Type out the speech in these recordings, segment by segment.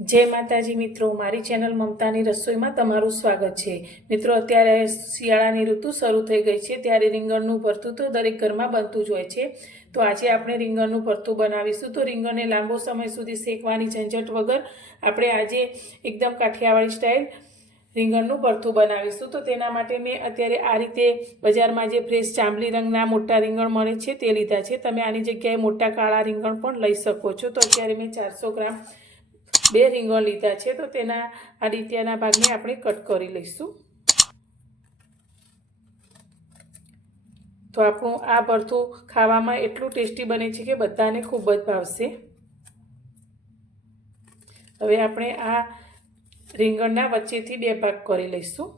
जय माताजी मित्रों, मारी चेनल ममतानी रसोई में तमारुं स्वागत है। मित्रों, अत्यारे शियाळानी ऋतु शरू थई गई है, त्यारे રીંગણનું ભરતું तो दरेक घरमां बनतुं ज होय छे। तो आजे आपणे રીંગણનું भरતું बनावीशुं। तो રીંગણને लांबो समय सुधी शेकवानी झंझट वगर आपणे आजे एकदम काठियावाड़ी स्टाइल રીંગણનું ભરતું બનાવીશું। તો તેના માટે મેં અત્યારે આ રીતે બજારમાં જે ફ્રેશ જાંબલી રંગના મોટા રીંગણ મળે છે તે લીધા છે। તમે આની જગ્યાએ મોટા કાળા રીંગણ પણ લઈ શકો છો। તો અત્યારે મેં 400 ગ્રામ બે રીંગણ લીધા છે। તો તેના આ રીતિયાના ભાગને આપણે કટ કરી લઈશું। તો આપણું આ ભરતું ખાવામાં એટલું ટેસ્ટી બને છે કે બધાને ખૂબ જ ભાવશે। હવે આપણે આ રીંગણના વચ્ચેથી બે ભાગ કરી લઈશું।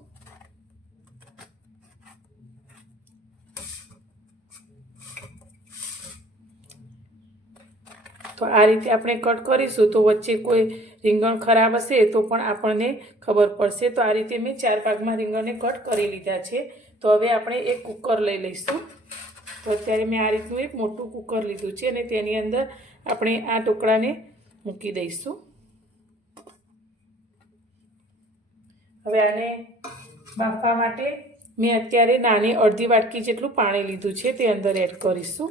તો આ રીતે આપણે કટ કરીશું તો વચ્ચે કોઈ રીંગણ ખરાબ હશે તો પણ આપણને ખબર પડશે। તો આ રીતે મેં 4 ભાગમાં રીંગણને કટ કરી લીધા છે। તો હવે આપણે એક કુકર લઈ લઈશું। તો અત્યારે મેં આ રીતનું એક મોટું કુકર લીધું છે અને તેની અંદર આપણે આ ટુકડાને મૂકી દઈશું। હવે આને બાફવા માટે મેં અત્યારે નાની અડધી વાટકી જેટલું પાણી લીધું છે તે અંદર એડ કરીશું।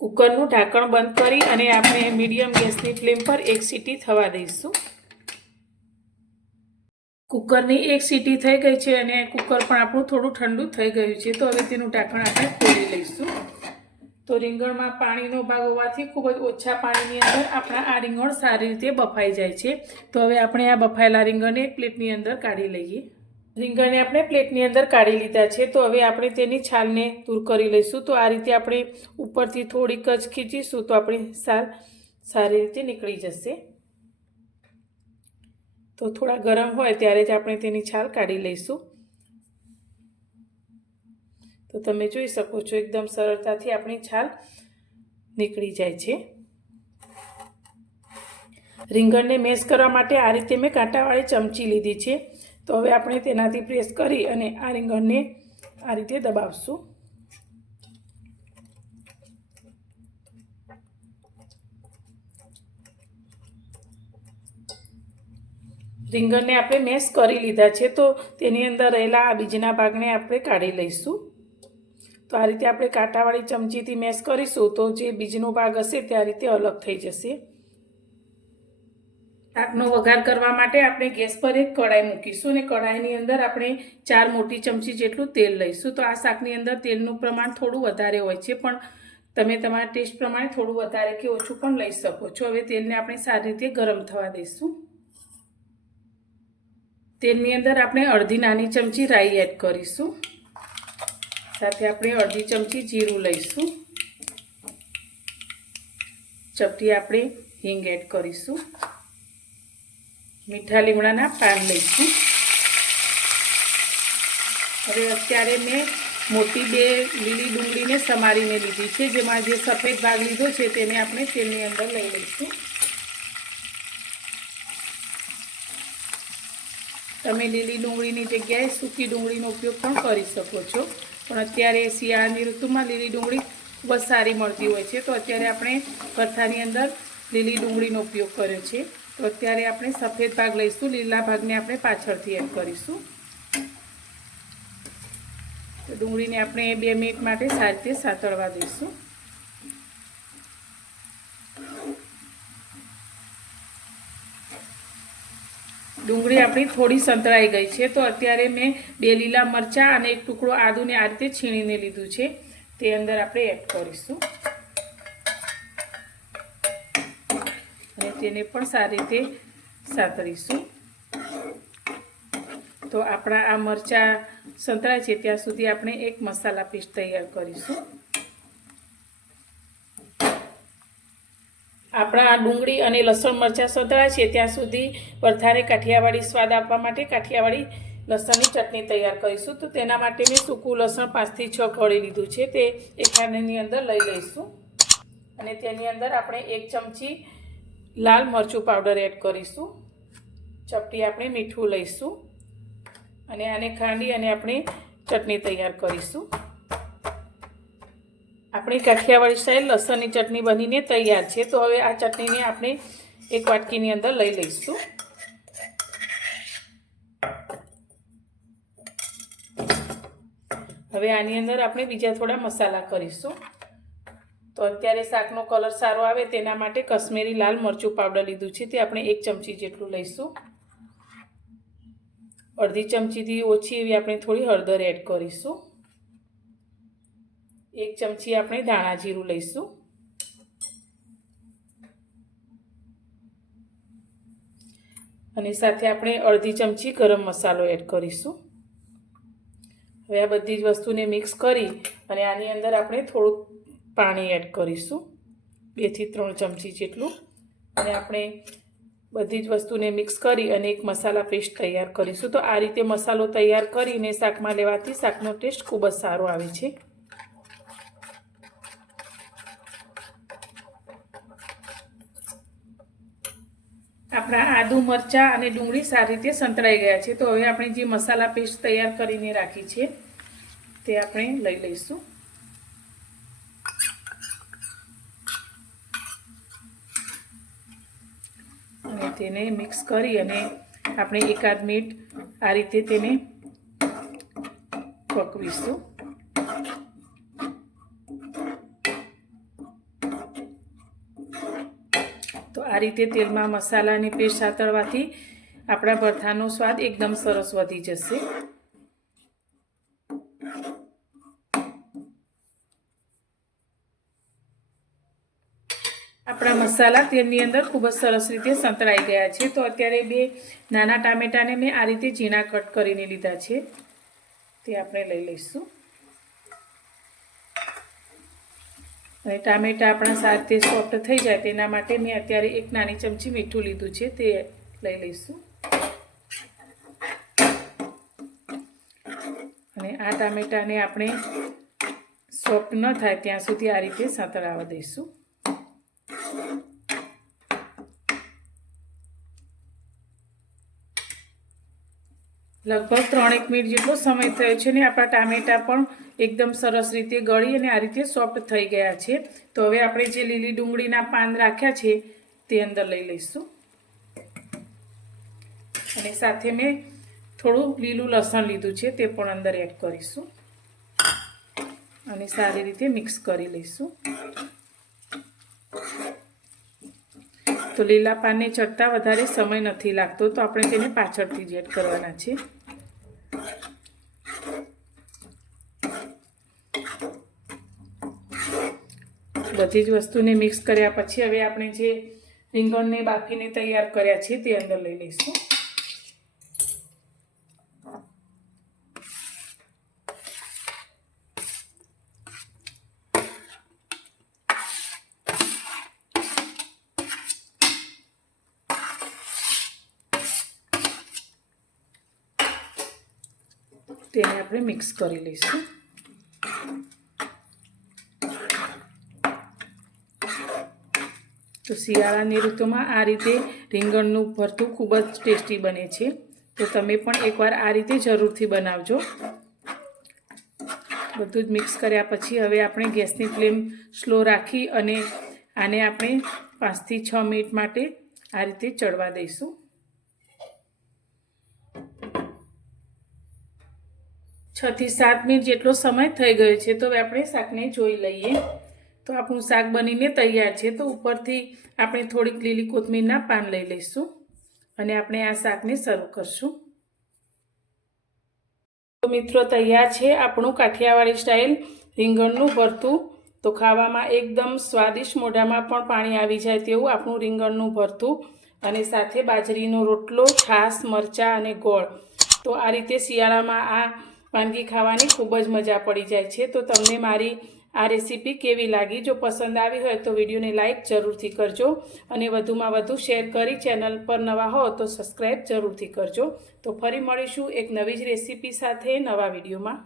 કુકરનું ઢાંકણ બંધ કરી અને આપણે મીડિયમ ગેસની ફ્લેમ પર એક સીટી થવા દઈશું। કુકરની એક સીટી થઈ ગઈ છે અને કુકર પણ આપણું થોડું ઠંડુ થઈ ગયું છે। તો હવે તેનું ઢાંકણ આપણે ખોલી લઈશું। તો રીંગણમાં પાણીનો ભાગ હોવાથી ખૂબ જ ઓછા પાણીની અંદર આપણા આ રીંગણ સારી રીતે બફાઈ જાય છે। તો હવે આપણે આ બફાયેલા રીંગણને એક પ્લેટની અંદર કાઢી લઈએ। રીંગણને આપણે પ્લેટની અંદર કાઢી લીધા છે। તો હવે આપણે તેની છાલને દૂર કરી લઈશું। તો આ રીતે આપણે ઉપરથી થોડીક જ ખીચીશું તો આપણી છાલ સારી રીતે નીકળી જશે। તો થોડા ગરમ હોય ત્યારે જ આપણે તેની છાલ કાઢી લઈશું। તો તમે જોઈ શકો છો એકદમ સરળતાથી આપણી છાલ નીકળી જાય છે। રીંગણને મેશ કરવા માટે આ રીતે મેં કાંટાવાળી ચમચી લીધી છે। તો હવે આપણે તેનાથી પ્રેસ કરી અને આ રીંગણને આ રીતે દબાવશું। રીંગણને આપણે મેશ કરી લીધા છે। તો તેની અંદર રહેલા આ બીજના ભાગને આપણે કાઢી લઈશું। તો આ રીતે આપણે કાંટાવાળી ચમચીથી મેશ કરીશું તો જે બીજનો ભાગ હશે તે આ રીતે અલગ થઈ જશે। શાકનો વઘાર કરવા માટે આપણે ગેસ પર એક કઢાઈ મૂકીશું અને કઢાઈની અંદર આપણે 4 મોટી ચમચી જેટલું તેલ લઈશું। તો આ શાકની અંદર તેલનું પ્રમાણ થોડું વધારે હોય છે, પણ તમે તમારા ટેસ્ટ પ્રમાણે થોડું વધારે કે ઓછું પણ લઈ શકો છો। હવે તેલને આપણે સારી રીતે ગરમ થવા દઈશું। તેલની અંદર આપણે અડધી નાની ચમચી રાઈ એડ કરીશું। સાથે આપણે અડધી ચમચી જીરું લઈશું। ચપટી આપણે હિંગ એડ કરીશું। મીઠા લીમડાના પાન લઈશું। હવે અત્યારે મેં મોટી 2 લીલી ડુંગળીને સમારીને લીધી છે, જેમાં જે સફેદ ભાગ લીધો છે તેને આપણે તેલની અંદર લઈ લઈશું। તમે લીલી ડુંગળીની જગ્યાએ સૂકી ડુંગળીનો ઉપયોગ પણ કરી શકો છો, પણ અત્યારે શિયાળાની ઋતુમાં લીલી ડુંગળી ખૂબ જ સારી મળતી હોય છે। તો અત્યારે આપણે ભરથાની અંદર લીલી ડુંગળીનો ઉપયોગ કર્યો છે। તો અત્યારે આપણે સફેદ ભાગ લઈશું, લીલા ભાગને આપણે પાછળથી એડ કરીશું। તો ડુંગળીને આપણે 2 મિનિટ માટે સારી રીતે સાતળવા દઈશું। ડુંગળી આપણી થોડી સંતળાઈ ગઈ છે। તો અત્યારે મેં 2 લીલા મરચાં અને એક ટુકડો આદુને આ રીતે છીણીને લીધું છે, તે અંદર આપણે એડ કરીશું અને તેને પણ સારી રીતે સાતળીશું। તો આપણા આ મરચાં સંતળાય છે ત્યાં સુધી આપણે એક મસાલા પેસ્ટ તૈયાર કરીશું। આપણા આ ડુંગળી અને લસણ મરચાં સંતળાય છે ત્યાં સુધી વરથારે કાઠિયાવાડી સ્વાદ આપવા માટે કાઠિયાવાડી લસણની ચટણી તૈયાર કરીશું। તો તેના માટે મેં સૂકું લસણ 5 થી 6 કળી લીધું છે, તે એક ખાંડની અંદર લઈ લઈશું અને તેની અંદર આપણે 1 ચમચી લાલ મરચું પાવડર એડ કરીશું। ચપટી આપણે મીઠું લઈશું અને આને ખાંડી અને આપણે ચટણી તૈયાર કરીશું। આપણી કાઠિયાવાડી સ્ટાઇલ લસણની ચટણી બનીને તૈયાર છે। તો હવે આ ચટણીને આપણે એક વાટકીની અંદર લઈ લઈશું। હવે આની અંદર આપણે બીજા થોડા મસાલા કરીશું। તો અત્યારે શાકનો કલર સારો આવે તેના માટે કશ્મીરી લાલ મરચું પાવડર લીધું છે, તે આપણે 1 ચમચી જેટલું લઈશું। અડધી ચમચીથી ઓછી એવી આપણે થોડી હળદર એડ કરીશું। 1 ચમચી આપણે ધાણા જીરું લઈશું। અને સાથે આપણે અડધી ચમચી ગરમ મસાલો એડ કરીશું। હવે આ બધી જ વસ્તુને મિક્સ કરી અને આની અંદર આપણે થોડું પાણી એડ કરીશું, 2 થી 3 ચમચી જેટલું। અને આપણે બધી જ વસ્તુને મિક્સ કરી અને એક મસાલા પેસ્ટ તૈયાર કરીશું। તો આ રીતે મસાલો તૈયાર કરીને શાકમાં લેવાથી શાકનો ટેસ્ટ ખૂબ જ સારો આવે છે। આપણા આદુ મરચાં અને ડુંગળી સારી રીતે સંતળાઈ ગયા છે। તો હવે આપણે જે મસાલા પેસ્ટ તૈયાર કરીને રાખી છે તે આપણે લઈ લઈશું। અને તેને મિક્સ કરી અને આપણે 1-8 મિનિટ આ રીતે તેને પકવીશું। તો આ રીતે તેલમાં મસાલાની પેસ્ટ સાતળવાથી આપણા ભરથાનો સ્વાદ એકદમ સરસ વધી જશે। આપણા મસાલા તેલની અંદર ખૂબ જ સરસ રીતે સંતળાઈ ગયા છે। તો અત્યારે 2 નાના ટામેટાને મેં આ રીતે ઝીણા કટ કરીને લીધા છે, તે આપણે લઈ લઈશું। અને ટામેટા આપણા સારી રીતે સોફ્ટ થઈ જાય તેના માટે મેં અત્યારે 1 નાની ચમચી મીઠું લીધું છે, તે લઈ લઈશું। અને આ ટામેટાને આપણે સોફ્ટ ન થાય ત્યાં સુધી આ રીતે સાંતળાવા દઈશું। લગભગ 3-1 મિનિટ જેટલો સમય થયો છે ને આપણા ટામેટા પણ એકદમ સરસ રીતે ગળી અને આ રીતે સોફ્ટ થઈ ગયા છે। તો હવે આપણે જે લીલી ડુંગળીના પાન રાખ્યા છે તે અંદર લઈ લઈશું। અને સાથે મેં થોડું લીલું લસણ લીધું છે, તે પણ અંદર એડ કરીશું અને સારી રીતે મિક્સ કરી લઈશું। તો લીલા પાનને ચડતા વધારે સમય નથી લાગતો, તો આપણે તેને પાછળથી જ એડ કરવાના છે। બધી જ વસ્તુને મિક્સ કર્યા પછી હવે આપણે જે રીંગણને બાફીને તૈયાર કર્યા છે તે અંદર લઈ લઈશું। તેને આપણે મિક્સ કરી લઈશું। તો શિયાળાની ઋતુમાં આ રીતે રીંગણનું ભરતું ખૂબ જ ટેસ્ટી બને છે। તો તમે પણ એકવાર આ રીતે જરૂરથી બનાવજો। બધું જ મિક્સ કર્યા પછી હવે આપણે ગેસની ફ્લેમ સ્લો રાખી અને આને આપણે 5 થી 6 મિનિટ માટે આ રીતે ચડવા દઈશું। 6 થી 7 મિનિટ જેટલો સમય થઈ ગયો છે। તો હવે આપણે શાકને જોઈ લઈએ। તો આપણું શાક બનીને તૈયાર છે। તો ઉપરથી આપણે થોડીક લીલી કોથમીરના પાન લઈ લઈશું અને આપણે આ શાકને સર્વ કરશું। તો મિત્રો તૈયાર છે આપણું કાઠિયાવાડી સ્ટાઇલ રીંગણનું ભરતું। તો ખાવામાં એકદમ સ્વાદિષ્ટ, મોઢામાં પણ પાણી આવી જાય તેવું આપણું રીંગણનું ભરતું અને સાથે બાજરીનો રોટલો, છાશ, મરચાં અને ગોળ। તો આ રીતે શિયાળામાં આ વાનગી ખાવાની ખૂબ જ મજા પડી જાય છે। તો તમને મારી આ રેસીપી કેવી લાગી? જો પસંદ આવી હોય તો વિડીયોને લાઇક જરૂરથી કરજો અને વધુમાં વધુ શેર કરી ચેનલ પર નવા હો તો સબસ્ક્રાઈબ જરૂરથી કરજો। તો ફરી મળીશું એક નવી જ રેસીપી સાથે નવા વિડીયોમાં।